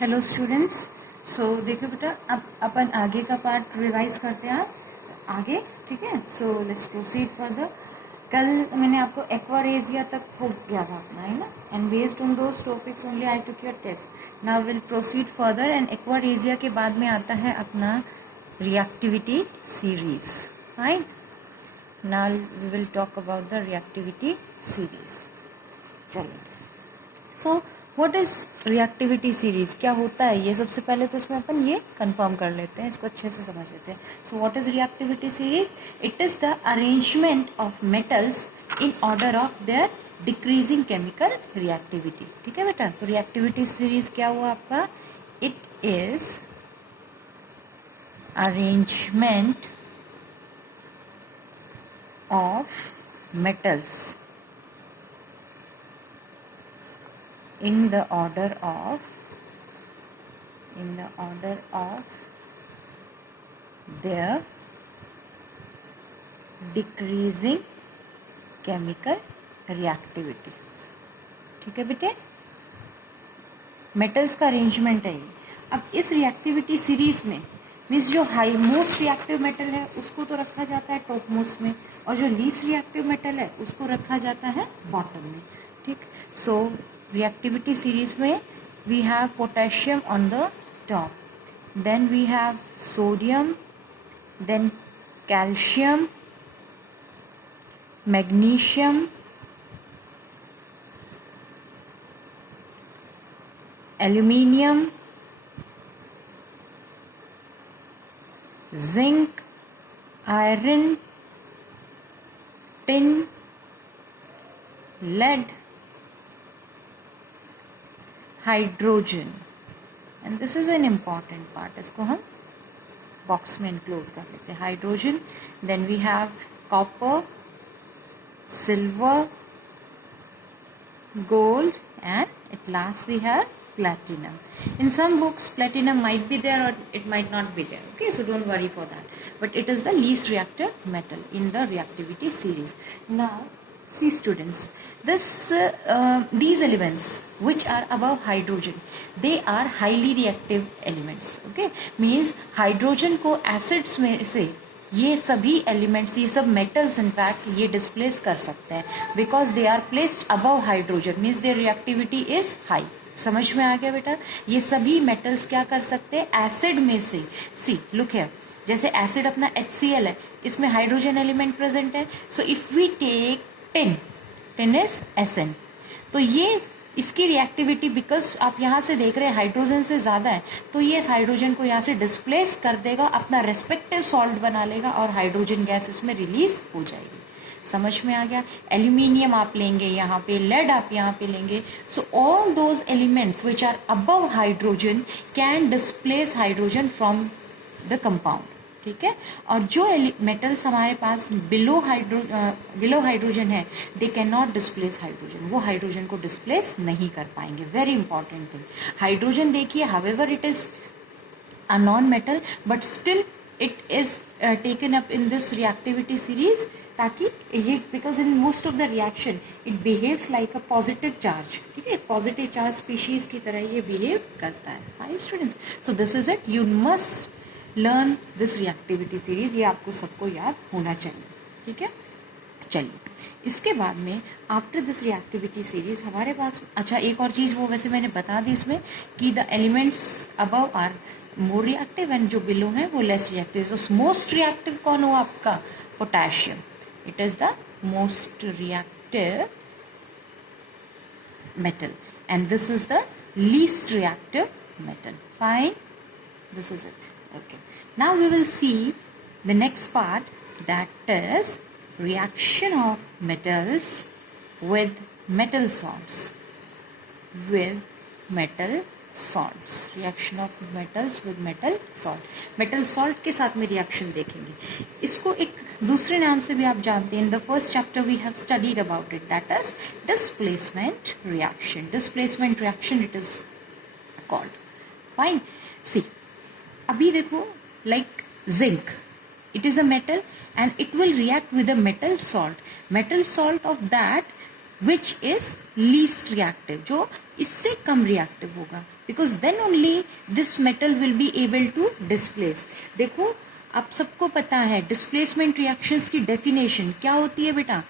Hello students. सो देखो बेटा, अब अपन आगे का पार्ट रिवाइज करते हैं आगे, ठीक है। So let's proceed further. कल मैंने आपको एक्वारेजिया तक हो गया था अपना, है ना, and based on those topics only I took your test. Now will proceed further and aqua regia के बाद में आता है अपना reactivity series, right. Now we will talk about the reactivity series. चलिए, so what is reactivity series, क्या होता है ये सबसे पहले तो इसमें अपन ये कंफर्म कर लेते हैं, इसको अच्छे से समझ लेते हैं। सो what is reactivity series? It is the arrangement of metals in order of their decreasing chemical reactivity. ठीक है बेटा, तो रिएक्टिविटी सीरीज क्या हुआ आपका? It is arrangement of metals in the order of their decreasing chemical reactivity। ठीक है बेटे, मेटल्स का अरेंजमेंट है ये। अब इस रिएक्टिविटी सीरीज में मीन्स जो हाई मोस्ट रिएक्टिव मेटल है उसको तो रखा जाता है टॉप मोस्ट में, और जो लीस्ट रिएक्टिव मेटल है उसको रखा जाता है बॉटम में। ठीक, सो reactivity series में we have potassium on the top, then we have sodium, then calcium, magnesium, aluminium, zinc, iron, tin, lead, hydrogen, and this is an important part, इसको हम बॉक्स में इनक्लोज कर लेते हैं। Hydrogen, then we have copper, silver, gold, and at last we have platinum. In some books platinum might be there or it might not be there, okay, so don't worry for that, but it is the least reactive metal in the reactivity series. Now see students, these elements which are above hydrogen, they are highly reactive elements, okay, means hydrogen को acids में से ये सभी elements, ये सब metals in fact ये displace कर सकते हैं because they are placed above hydrogen, means their reactivity is high. समझ में आ गया बेटा? ये सभी मेटल्स क्या कर सकते हैं? एसिड में से, सी लुक हियर, जैसे एसिड अपना HCl है, इसमें हाइड्रोजन एलिमेंट प्रेजेंट है, so if we take tin is SN, तो ये इसकी रिएक्टिविटी बिकॉज आप यहाँ से देख रहे हैं हाइड्रोजन से ज़्यादा है, तो ये इस हाइड्रोजन को यहाँ से डिस्प्लेस कर देगा, अपना रेस्पेक्टिव सॉल्ट बना लेगा और हाइड्रोजन गैस इसमें रिलीज हो जाएगी। समझ में आ गया? एल्यूमिनियम आप लेंगे यहाँ पे, लेड आप यहाँ पे लेंगे, so all those elements which are above hydrogen can displace hydrogen from the compound. ठीक है, और जो मेटल्स हमारे पास बिलो हाइड्रोजन है, they can not displace hydrogen, वो हाइड्रोजन को डिस्प्लेस नहीं कर पाएंगे। वेरी इंपॉर्टेंट थिंग, हाइड्रोजन देखिए, however it is a non metal but still it is taken up in this reactivity series, ताकि ये because in most of the reaction it behaves like a positive charge. ठीक है, positive charge species की तरह ये behave करता है। High students, so this is it, you must learn this reactivity series, ये आपको सबको याद होना चाहिए। ठीक है, चलिए इसके बाद में आफ्टर दिस रिएक्टिविटी सीरीज हमारे पास, अच्छा एक और चीज़ वो वैसे मैंने बता दी इसमें कि the elements above are more reactive and जो बिलो हैं वो लेस रिएक्टिव। तो मोस्ट रिएक्टिव कौन हो आपका? Potassium, it is the most reactive metal and this is the least reactive metal. Fine, this is it. Okay, now we will see the next part, that is reaction of metals with metal salts, reaction of metals with metal salt के साथ में reaction देखेंगे। इसको एक दूसरे नाम से भी आप जानते हैं, in the first chapter we have studied about it, that is displacement reaction it is called. Fine, see अभी देखो, like zinc, it is a metal and it will react with a metal salt of that which is least reactive, जो इससे कम reactive होगा, because then only this metal will be able to displace. देखो आप सबको पता है displacement reactions की डेफिनेशन क्या होती है बेटा.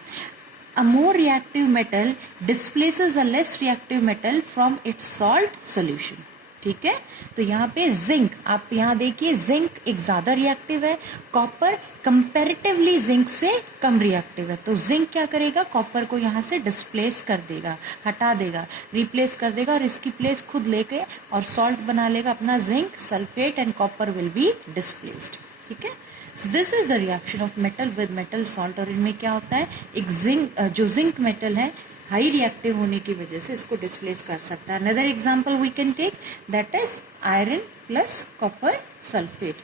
A more reactive metal displaces a less reactive metal from its salt solution. ठीक है, तो यहाँ पे जिंक, आप यहाँ देखिए जिंक एक ज़्यादा रिएक्टिव है, कॉपर कंपैरेटिवली जिंक से कम रिएक्टिव है. तो जिंक क्या करेगा, कॉपर को यहाँ से डिस्प्लेस कर देगा, हटा देगा, रिप्लेस कर देगा और इसकी प्लेस खुद लेके और सॉल्ट बना लेगा अपना zinc sulphate and copper will be displaced. ठीक है, so this is the reaction of metal with metal salt. और इनमें क्या होता है, एक जिंक, जो जिंक मेटल है हाई रिएक्टिव होने की वजह से इसको डिस्प्लेस कर सकता है. Another example we can take, that is iron plus copper sulphate.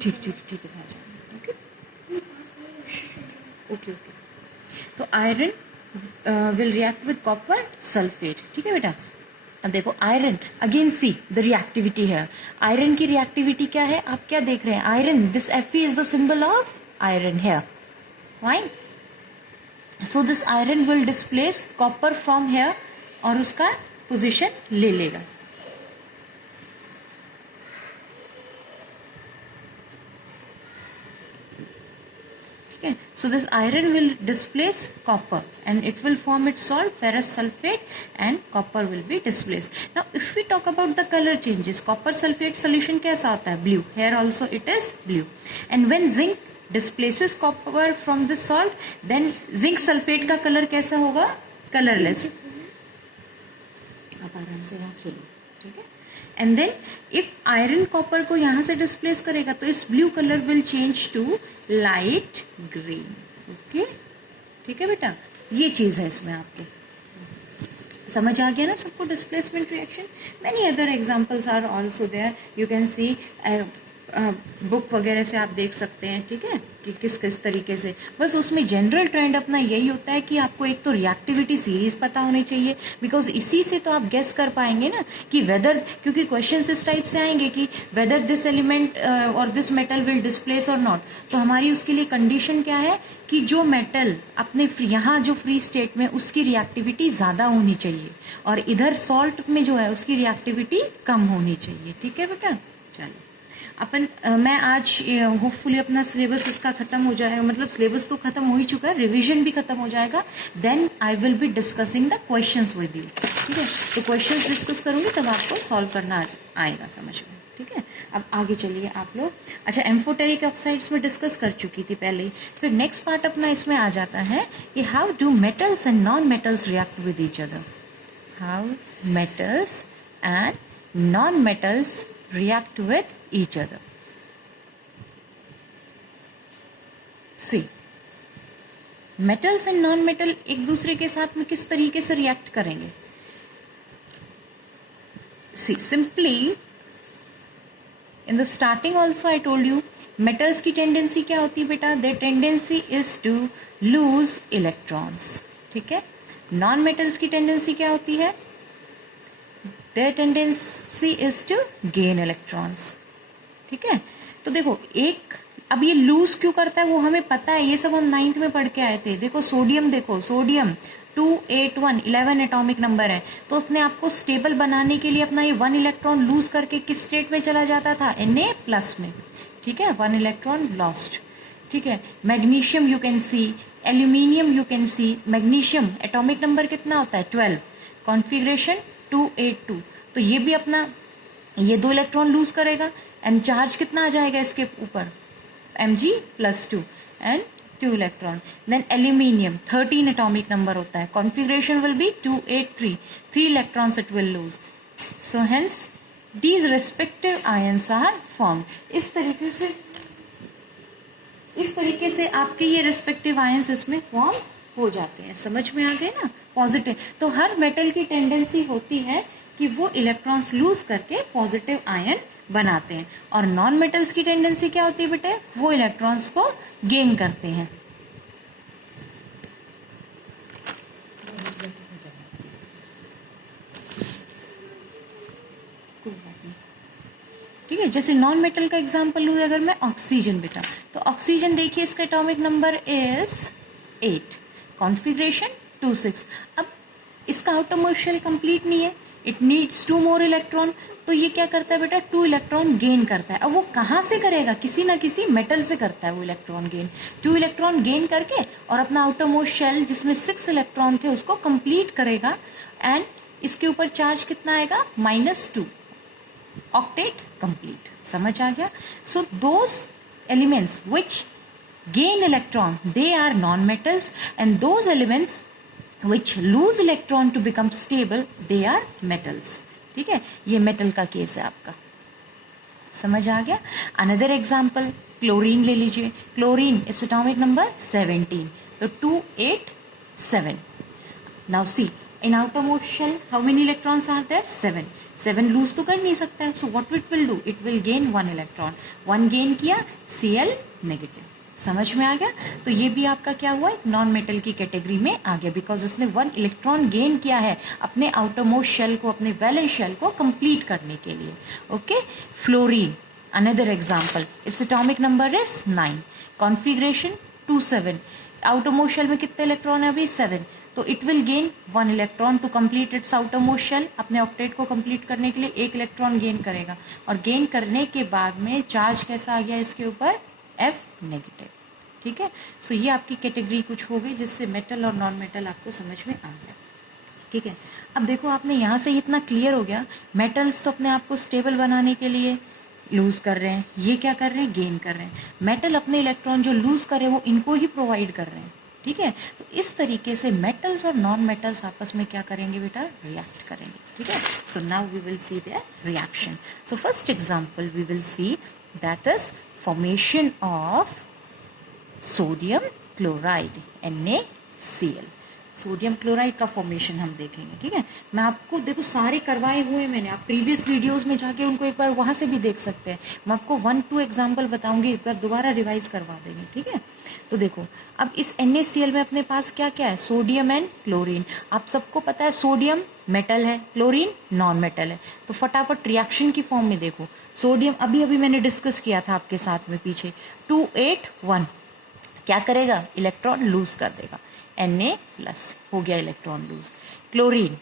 ठीक ठीक ठीक है, ओके ओके. तो iron will react with copper sulphate. ठीक है बेटा, अब देखो iron, again see the reactivity है. आयरन की रिएक्टिविटी क्या है, आप क्या देख रहे हैं, iron, this Fe is the symbol of iron here. Fine, so this iron will displace copper from here और उसका पोजिशन ले लेगा. So this iron will displace copper and it will form its salt, ferrous sulfate, and copper will be displaced. Now if we talk about the color changes, copper sulfate solution कैसा होता है, blue. Here also it is blue. And when zinc displaces copper from the salt, then zinc sulfate का color कैसा होगा, colorless. आप आराम से वहाँ चलो, ठीक है. And then if iron copper को यहाँ से डिस्प्लेस करेगा तो इस blue colour will change to light green. Okay, ठीक है बेटा, ये चीज़ है इसमें आपके समझ आ गया ना सबको. Displacement reaction, many other examples are also there, you can see book वगैरह से आप देख सकते हैं. ठीक है, कि किस किस तरीके से, बस उसमें जनरल ट्रेंड अपना यही होता है कि आपको एक तो रिएक्टिविटी सीरीज पता होनी चाहिए, बिकॉज इसी से तो आप गेस कर पाएंगे ना कि वेदर, क्योंकि क्वेश्चन इस टाइप से आएंगे कि वेदर दिस एलिमेंट और दिस मेटल विल डिस्प्लेस और नॉट. तो हमारी उसके लिए कंडीशन क्या है कि जो मेटल अपने यहाँ जो फ्री स्टेट में उसकी रिएक्टिविटी ज़्यादा होनी चाहिए और इधर सॉल्ट में जो है उसकी रिएक्टिविटी कम होनी चाहिए. ठीक है बेटा, चलो अपन मैं आज होपफुली अपना सिलेबस इसका ख़त्म हो जाएगा, मतलब सिलेबस तो ख़त्म हो ही चुका है, रिवीजन भी ख़त्म हो जाएगा. Then I will be discussing the questions with you. ठीक है, तो क्वेश्चंस डिस्कस करूँगी तब आपको सॉल्व करना आएगा समझ में. ठीक है, अब आगे चलिए आप लोग. अच्छा, एम्फोटेरिक ऑक्साइड्स में डिस्कस कर चुकी थी पहले ही. फिर नेक्स्ट पार्ट अपना इसमें आ जाता है कि how do metals and non metals react with each other. How metals and non metals react with each other. See, metals and non-metal एक दूसरे के साथ में किस तरीके से react करेंगे. See, simply in the starting also I told you, metals की tendency क्या होती है बेटा, their tendency is to lose electrons. ठीक है, non-metals की tendency क्या होती है, their tendency is to gain electrons. ठीक है, तो देखो एक, अब ये लूज क्यों करता है वो हमें पता है, ये सब हम 9th में पढ़ के आए थे. देखो सोडियम, देखो सोडियम 281 11 एटॉमिक नंबर है, तो अपने आप को स्टेबल बनाने के लिए अपना ये 1 इलेक्ट्रॉन लूज करके किस स्टेट में चला जाता था, Na+ में. ठीक है, 1 इलेक्ट्रॉन लॉस्ट. ठीक है, magnesium you can C, aluminium you can C. Magnesium atomic number कितना होता है 12, कॉन्फिगरेशन 282. तो ये भी अपना ये 2 इलेक्ट्रॉन लूज करेगा एंड चार्ज कितना आ जाएगा इसके ऊपर, Mg+2 and 2 electron. Then aluminium 13 atomic number होता है, configuration will be 283, 3 electrons it will lose. So hence these respective ions are formed. इस तरीके से आपके ये रेस्पेक्टिव आयंस इसमें फॉर्म हो जाते हैं. समझ में आ गए ना. पॉजिटिव, तो हर मेटल की टेंडेंसी होती है कि वो इलेक्ट्रॉन्स लूज करके पॉजिटिव आयन बनाते हैं, और नॉन मेटल्स की टेंडेंसी क्या होती है बेटे, वो इलेक्ट्रॉन्स को गेन करते हैं. ठीक है। जैसे नॉन मेटल का एग्जांपल लूँ अगर मैं, ऑक्सीजन बेटा, तो ऑक्सीजन देखिए इसका एटॉमिक नंबर इज 8, कॉन्फ़िगरेशन 2 6। अब इसका आउटरमोस्ट शेल कंप्लीट नहीं है, इट नीड्स 2 मोर इलेक्ट्रॉन, तो ये क्या करता है बेटा, 2 इलेक्ट्रॉन गेन करता है। अब वो कहाँ से करेगा, किसी ना किसी मेटल से करता है वो इलेक्ट्रॉन गेन। 2 इलेक्ट्रॉन गेन करके और अपना आउटरमोस्ट शेल जिसमें 6 इलेक्ट्रॉन थे उसको कंप्लीट करेगा, एंड इसके ऊपर चार्ज कितना आएगा, -2, ऑक्टेट कंप्लीट। समझ आ गया। So those elements which gain electron, they are non-metals, and those elements which lose electron to become stable, they are metals। ठीक है, ये मेटल का केस है आपका, समझ आ गया। अनदर एग्जाम्पल क्लोरीन ले लीजिए, क्लोरीन इस एटॉमिक नंबर 17, तो 287। Now see in outermost shell how many electrons are there, 7 lose तो कर नहीं सकता है, so what it will do, it will gain 1 electron, 1 gain किया, Cl नेगेटिव। समझ में आ गया। तो ये भी आपका क्या हुआ, एक नॉन मेटल की कैटेगरी में आ गया, बिकॉज इसने 1 इलेक्ट्रॉन गेन किया है अपने आउटरमोस्ट शेल को, अपने वैलेंस शेल को कंप्लीट करने के लिए। Okay, fluorine another example, its atomic number is 9, configuration 2 7, outermost shell में कितने इलेक्ट्रॉन है अभी, 7, तो it will gain 1 electron to complete its outermost shell. अपने ऑक्टेट को कंप्लीट करने के लिए 1 इलेक्ट्रॉन गेन करेगा, और गेन करने के बाद में चार्ज कैसा आ गया इसके ऊपर, F नेगेटिव। ठीक है, सो ये आपकी कैटेगरी कुछ हो गई जिससे मेटल और नॉन मेटल आपको समझ में आ गया। ठीक है, अब देखो आपने यहाँ से इतना क्लियर हो गया, मेटल्स तो अपने आप को स्टेबल बनाने के लिए लूज कर रहे हैं, ये क्या कर रहे हैं, गेन कर रहे हैं। मेटल अपने इलेक्ट्रॉन जो लूज कर रहे हैं वो इनको ही प्रोवाइड कर रहे हैं। ठीक है, तो इस तरीके से मेटल्स और नॉन मेटल्स आपस में क्या करेंगे बेटा, रिएक्ट करेंगे। ठीक है, so now we will see their reaction. So first example we will see, that is formation of sodium chloride NaCl। Sodium chloride का फॉर्मेशन हम देखेंगे। ठीक है, मैं आपको देखो सारे करवाए हुए मैंने, आप प्रीवियस वीडियोस में जाके उनको एक बार वहाँ से भी देख सकते हैं। मैं आपको 1-2 एग्जांपल बताऊंगी, एक बार दोबारा रिवाइज करवा देंगे। ठीक है, तो देखो अब इस NaCl में अपने पास क्या क्या है, सोडियम एंड क्लोरीन। आप सबको पता है सोडियम मेटल है, क्लोरीन नॉन मेटल है। तो फटाफट रिएक्शन की फॉर्म में देखो, सोडियम अभी अभी मैंने डिस्कस किया था आपके साथ में पीछे, 281 क्या करेगा, इलेक्ट्रॉन लूज कर देगा, Na+ हो गया इलेक्ट्रॉन लूज। क्लोरीन,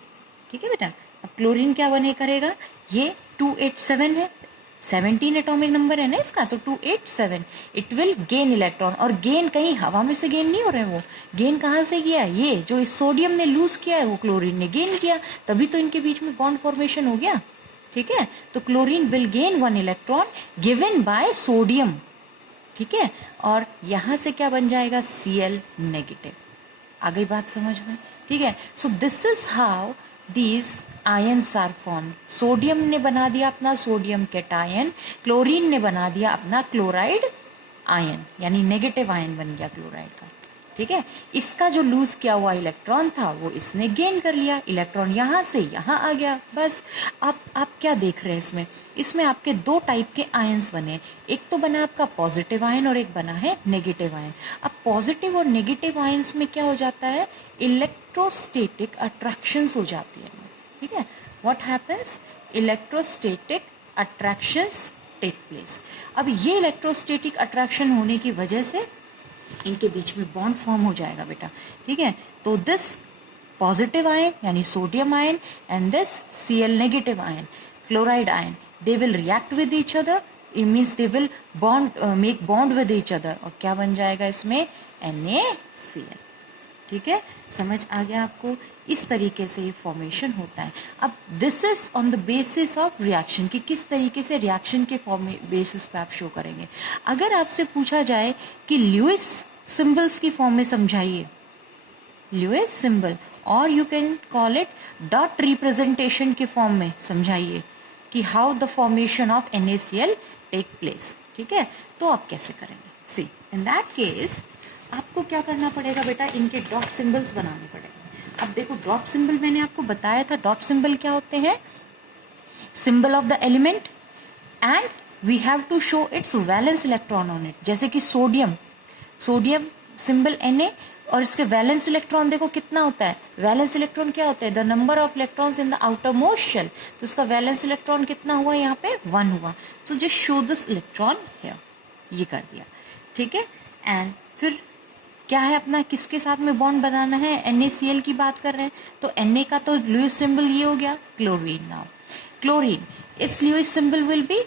ठीक है बेटा, अब क्लोरीन क्या बने करेगा, ये 287 है, 17 एटॉमिक नंबर है ना इसका, तो 287 इट विल गेन इलेक्ट्रॉन, और गेन कहीं हवा में से गेन नहीं हो रहे हैं, वो गेन कहाँ से किया, ये जो इस सोडियम ने लूज किया है वो क्लोरीन ने गेन किया, तभी तो इनके बीच में बॉन्ड फॉर्मेशन हो गया। ठीक है, तो chlorine will gain 1 electron given by sodium. ठीक है, और यहां से क्या बन जाएगा, Cl नेगेटिव। आ गई बात समझ में। ठीक है, so this is how these ions are form. Sodium ने बना दिया अपना सोडियम कैटायन, क्लोरीन ने बना दिया अपना क्लोराइड आयन, यानी नेगेटिव आयन बन गया क्लोराइड का। ठीक है, इसका जो लूज किया हुआ इलेक्ट्रॉन था वो इसने गेन कर लिया, इलेक्ट्रॉन यहाँ से यहाँ आ गया। बस आप क्या देख रहे हैं इसमें, इसमें आपके 2 टाइप के आयन्स बने, एक तो बना आपका पॉजिटिव आयन और एक बना है नेगेटिव आयन। अब पॉजिटिव और नेगेटिव आयन्स में क्या हो जाता है, इलेक्ट्रोस्टैटिक अट्रैक्शंस हो जाती है। ठीक है, what happens, electrostatic attractions take place. अब ये इलेक्ट्रोस्टैटिक अट्रैक्शन होने की वजह से इनके बीच में बॉन्ड फॉर्म हो जाएगा बेटा। ठीक है, तो दिस पॉजिटिव आयन यानी sodium ion and this Cl negative ion, chloride ion, they will react with each other, it means they will bond make bond with each other, और क्या बन जाएगा इसमें, NaCl। ठीक है, समझ आ गया आपको, इस तरीके से ये फॉर्मेशन होता है। अब this is on the basis of reaction, कि किस तरीके से रिएक्शन के बेसिस पे आप शो करेंगे। अगर आपसे पूछा जाए कि ल्यूइस सिंबल्स की फॉर्म में समझाइए, ल्यूइस सिंबल, और you can call it dot representation के फॉर्म में समझाइए कि how the formation of NaCl take place. ठीक है, तो आप कैसे करेंगे, सी इन दैट केस आपको क्या करना पड़ेगा बेटा, इनके डॉट सिंबल्स बनाने पड़ेंगे। अब देखो डॉट सिंबल मैंने आपको बताया था, डॉट सिंबल क्या होते हैं, symbol of the element and we have to show its valence electron on it. जैसे कि सोडियम, सोडियम सिंबल Na और इसके वैलेंस इलेक्ट्रॉन देखो कितना होता है, वैलेंस इलेक्ट्रॉन क्या होता है, the number of electrons in the outermost shell, तो इसका वैलेंस इलेक्ट्रॉन कितना हुआ यहाँ पे 1 हुआ, तो just show this electron here, ये कर दिया, ठीक है। एंड फिर क्या है अपना, किसके साथ में बॉन्ड बनाना है, NaCl की बात कर रहे हैं, तो Na का तो लुईस सिंबल ये हो गया, chlorine. Now chlorine, its Lewis symbol will be,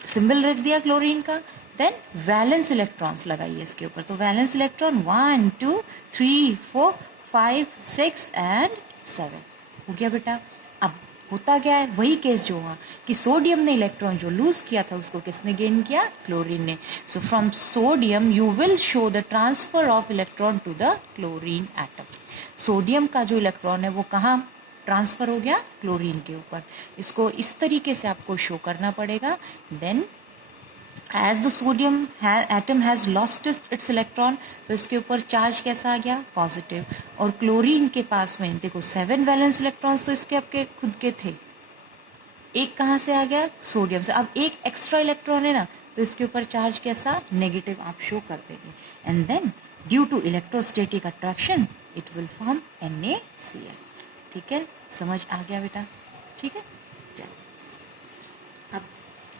symbol रख दिया क्लोरीन का, देन वैलेंस इलेक्ट्रॉन्स लगाइए इसके ऊपर, तो वैलेंस इलेक्ट्रॉन 1 2 3 4 5 6 एंड 7 हो गया बेटा। अब होता क्या है, वही केस जो हुआ कि सोडियम ने इलेक्ट्रॉन जो लूज किया था उसको किसने गेन किया, क्लोरीन ने। So from sodium you will show the transfer of electron to the chlorine atom. Sodium का जो इलेक्ट्रॉन है वो कहाँ ट्रांसफर हो गया, क्लोरीन के ऊपर। इसको इस तरीके से आपको शो करना पड़ेगा। Then as the sodium atom has lost its electron, तो इसके ऊपर चार्ज कैसा आ गया, पॉजिटिव। और क्लोरीन के पास में देखो 7 वैलेंस इलेक्ट्रॉन्स तो इसके आपके खुद के थे, एक कहाँ से आ गया, सोडियम से। अब एक एक्स्ट्रा इलेक्ट्रॉन है ना, तो इसके ऊपर चार्ज कैसा, नेगेटिव आप शो कर देंगे। And then due to electrostatic attraction it will form NaCl। ठीक है, समझ आ गया बेटा, ठीक है। चलो अब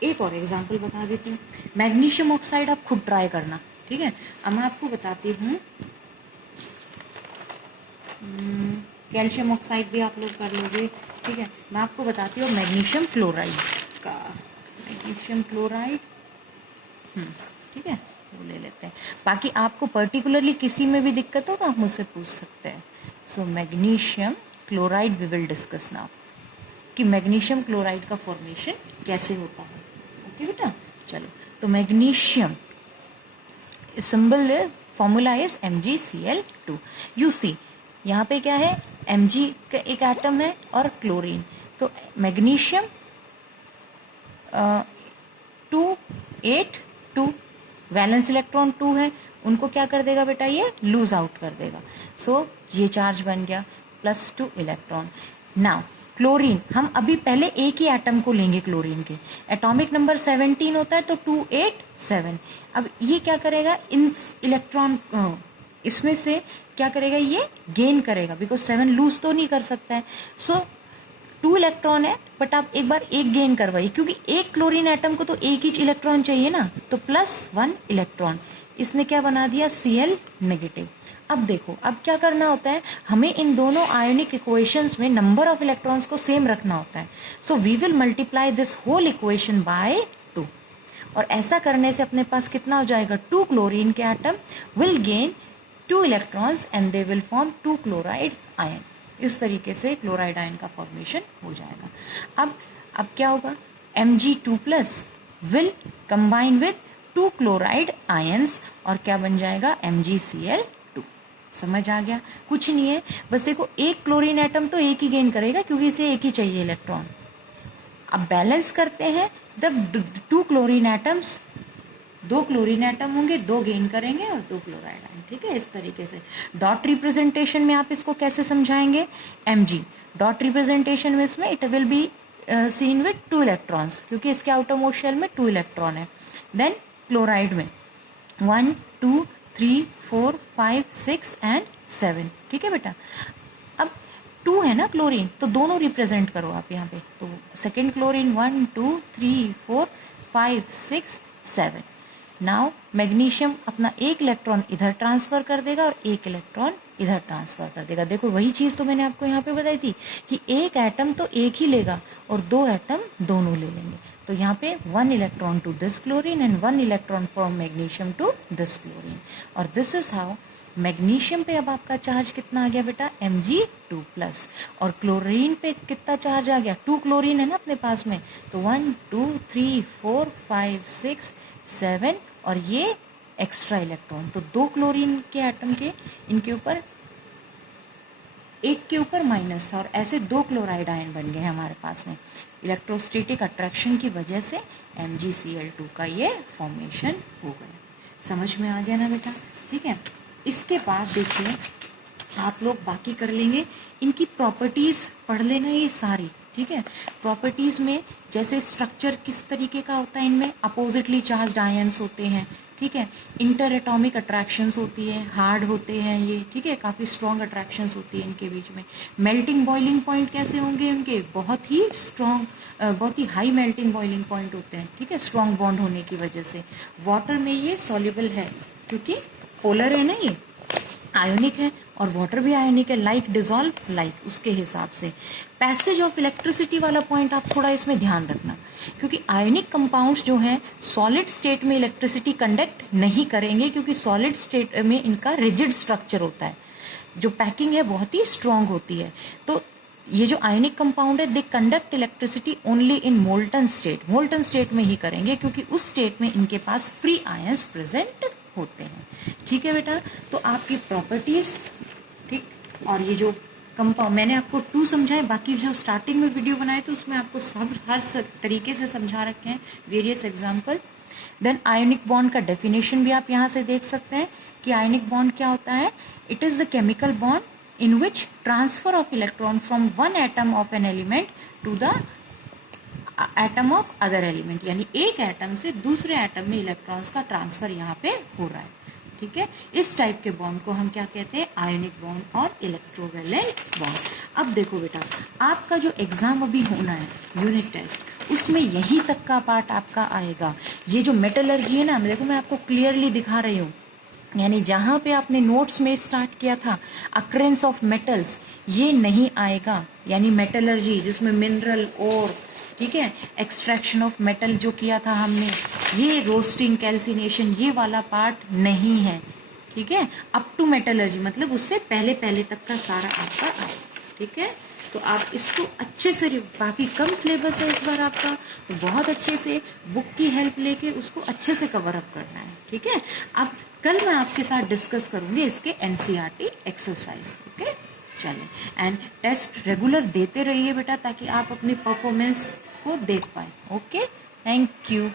एक और एग्जांपल बता देती हूँ। मैग्नीशियम ऑक्साइड आप खुद ट्राई करना, ठीक है। अब मैं आपको बताती हूँ, कैल्शियम ऑक्साइड भी आप लोग कर लोगे, ठीक है। मैं आपको बताती हूँ मैग्नीशियम क्लोराइड का, मैग्नीशियम क्लोराइड, ठीक है, वो ले लेते हैं। बाकी आपको पर्टिकुलरली किसी में भी दिक्कत हो तो आप मुझसे पूछ सकते हैं। So magnesium chloride we will discuss now, कि मैग्नीशियम क्लोराइड का फॉर्मेशन कैसे होता है। ओके बेटा, चलो। तो magnesium symbol formula is MgCl2। You see यहाँ पे क्या है, Mg का एक एटम है और क्लोरीन, तो मैग्नीशियम 2 वैलेंस इलेक्ट्रॉन 2 है, उनको क्या कर देगा बेटा, ये लूज आउट कर देगा। सो ये चार्ज बन गया +2 इलेक्ट्रॉन। नाउ क्लोरीन, हम अभी पहले एक ही एटम को लेंगे, क्लोरीन के एटॉमिक नंबर 17 होता है, तो 287। अब ये क्या करेगा, इन इलेक्ट्रॉन इसमें से क्या करेगा, ये गेन करेगा, बिकॉज 7 लूज तो नहीं कर सकता है। सो 2 इलेक्ट्रॉन है, बट आप एक बार एक गेन करवाइए, क्योंकि एक क्लोरीन एटम को तो एक ही इलेक्ट्रॉन चाहिए ना, तो +1 इलेक्ट्रॉन। इसने क्या बना दिया, Cl नेगेटिव। अब देखो, अब क्या करना होता है, हमें इन दोनों आयोनिक इक्वेशंस में नंबर ऑफ इलेक्ट्रॉन्स को सेम रखना होता है। So we will multiply this whole equation by 2, और ऐसा करने से अपने पास कितना हो जाएगा, 2 क्लोरीन के atom will gain 2 electrons and they will form 2 chloride ion. इस तरीके से क्लोराइड आयन का फॉर्मेशन हो जाएगा। अब क्या होगा, Mg2+ will combine with 2 chloride ions, और क्या बन जाएगा, MgCl2। समझ आ गया, कुछ नहीं है, बस देखो एक क्लोरीन एटम तो एक ही गेन करेगा, क्योंकि इसे एक ही चाहिए इलेक्ट्रॉन। अब बैलेंस करते हैं, the 2 chlorine atoms, 2 chlorine atom होंगे, 2 गेन करेंगे और 2 क्लोराइड आयन, ठीक है। इस तरीके से डॉट रिप्रेजेंटेशन में आप इसको कैसे समझाएंगे, Mg डॉट रिप्रेजेंटेशन में इसमें it will be seen with 2 electrons, क्योंकि इसके आउटर मोस्ट शेल में 2 इलेक्ट्रॉन है। देन क्लोराइड में 1 2 3 4 5 6 एंड 7, ठीक है बेटा। अब 2 है ना क्लोरीन, तो दोनों रिप्रेजेंट करो आप यहाँ पे, तो सेकेंड क्लोरीन 1 2 3 4 5 6 7। नाउ मैग्नीशियम अपना एक इलेक्ट्रॉन इधर ट्रांसफर कर देगा और एक इलेक्ट्रॉन इधर ट्रांसफर कर देगा। देखो वही चीज़ तो मैंने आपको यहाँ पे बताई थी कि एक एटम तो एक ही लेगा और 2 एटम दोनों ले लेंगे। तो यहाँ पे 1 electron to this chlorine and 1 electron from magnesium to this chlorine, और दिस इज हाउ मैग्नीशियम पे अब आपका चार्ज कितना आ गया बेटा, Mg2+, और क्लोरीन पे कितना चार्ज आ गया, 2 क्लोरीन है ना अपने पास में, तो 1 2 3 4 5 6 7, और ये एक्स्ट्रा इलेक्ट्रॉन, तो 2 क्लोरीन के एटम के इनके ऊपर एक के ऊपर माइनस था, और ऐसे 2 क्लोराइड आयन बन गए हमारे पास में। इलेक्ट्रोस्टैटिक अट्रैक्शन की वजह से MgCl2 का ये फॉर्मेशन हो गया। समझ में आ गया ना बेटा, ठीक है। इसके बाद देखिए आप लोग बाकी कर लेंगे, इनकी प्रॉपर्टीज़ पढ़ लेना ये सारी, ठीक है। प्रॉपर्टीज़ में जैसे स्ट्रक्चर किस तरीके का होता है, इनमें अपोजिटली चार्ज्ड आयंस होते हैं, ठीक ठीक है। इंटर एटॉमिक अट्रैक्शंस होती है, हार्ड होते हैं ये, ठीक है, काफ़ी स्ट्रॉन्ग अट्रैक्शंस होती है इनके बीच में। मेल्टिंग बॉइलिंग पॉइंट कैसे होंगे इनके, बहुत ही स्ट्रॉन्ग, बहुत ही हाई मेल्टिंग बॉइलिंग पॉइंट होते हैं, ठीक है, स्ट्रॉन्ग बॉन्ड होने की वजह से। वाटर में ये सॉल्युबल है क्योंकि पोलर है ना, ये आयोनिक है, और वाटर भी आयोनिक है, लाइक डिजॉल्व लाइक, उसके हिसाब से। पैसेज ऑफ इलेक्ट्रिसिटी वाला पॉइंट आप थोड़ा इसमें ध्यान रखना, क्योंकि आयोनिक कंपाउंड्स जो हैं सॉलिड स्टेट में इलेक्ट्रिसिटी कंडक्ट नहीं करेंगे, क्योंकि सॉलिड स्टेट में इनका रिजिड स्ट्रक्चर होता है, जो पैकिंग है बहुत ही स्ट्रॉन्ग होती है। तो ये जो आयनिक कंपाउंड है, they conduct electricity only in molten state, molten state में ही करेंगे, क्योंकि उस स्टेट में इनके पास फ्री आयंस प्रेजेंट होते हैं, ठीक है बेटा। तो आपकी प्रॉपर्टीज, ठीक, और ये जो कंपाउंड मैंने आपको 2 समझाए, बाकी जो स्टार्टिंग में वीडियो बनाए तो उसमें आपको सब हर तरीके से समझा रखे हैं, वेरियस एग्जाम्पल। देन आयोनिक बॉन्ड का डेफिनेशन भी आप यहाँ से देख सकते हैं कि आयोनिक बॉन्ड क्या होता है। It is the chemical bond in which transfer of electron from one atom of an element to the atom of other element, यानी एक एटम से दूसरे एटम में इलेक्ट्रॉन्स का ट्रांसफर यहाँ पे हो रहा है, ठीक है। इस टाइप के बॉन्ड को हम क्या कहते हैं, आयोनिक बॉन्ड और इलेक्ट्रोवैलेंट बॉन्ड। अब देखो बेटा, आपका जो एग्जाम अभी होना है यूनिट टेस्ट, उसमें यहीं तक का पार्ट आपका आएगा। ये जो मेटलर्जी है ना, देखो मैं आपको क्लियरली दिखा रही हूँ, यानी जहाँ पे आपने नोट्स में स्टार्ट किया था अक्रेंस ऑफ मेटल्स, ये नहीं आएगा, यानी मेटलर्जी जिसमें मिनरल और, ठीक है, एक्सट्रैक्शन ऑफ मेटल जो किया था हमने, ये रोस्टिंग, कैल्सिनेशन, ये वाला पार्ट नहीं है, ठीक है। अप टू मेटलर्जी मतलब उससे पहले पहले तक का सारा आपका आएगा, ठीक है। तो आप इसको अच्छे से, काफ़ी कम सिलेबस है इस बार आपका, तो बहुत अच्छे से बुक की हेल्प लेके उसको अच्छे से कवर अप करना है, ठीक है। अब कल मैं आपके साथ डिस्कस करूँगी इसके एनसीईआरटी एक्सरसाइज, ओके। चलें, एंड टेस्ट रेगुलर देते रहिए बेटा, ताकि आप अपनी परफॉर्मेंस को देख पाए, ओके। Thank you.